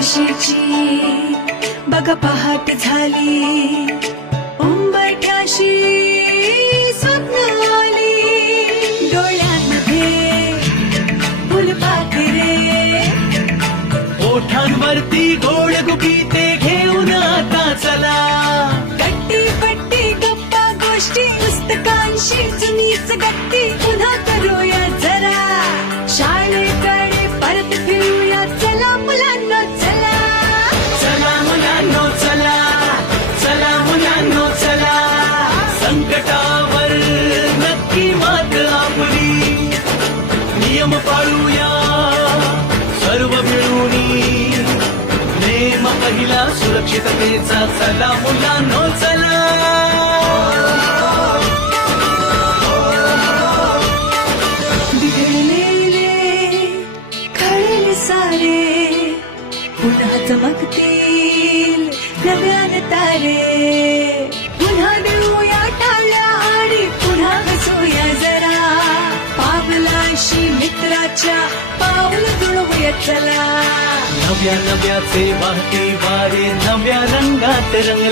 आशेची बघा पहाट झाली. उंबरठ्याशी स्वप्न आली. डोळ्यांमध्ये फुलपाखरे. ओठांवरती गोड गुगीते घेऊन आता चला. गट्टी पट्टी गप्पा गोष्टी पुस्तकांशी जुनीच गट्टी पुन्हा करूया. संकटावर नक्की मात आपली नियम पाळूया सर्व मिळून. नेम पहिला सुरक्षिततेचा चला मुलांनो चला. सारे. पुन्हा चमकतील नव्यान तारे. पावलाशी मित्राच्या पावलं जुळवूया चला. नव्या नव्याचे वाहते वारे नव्या रंगात रंगले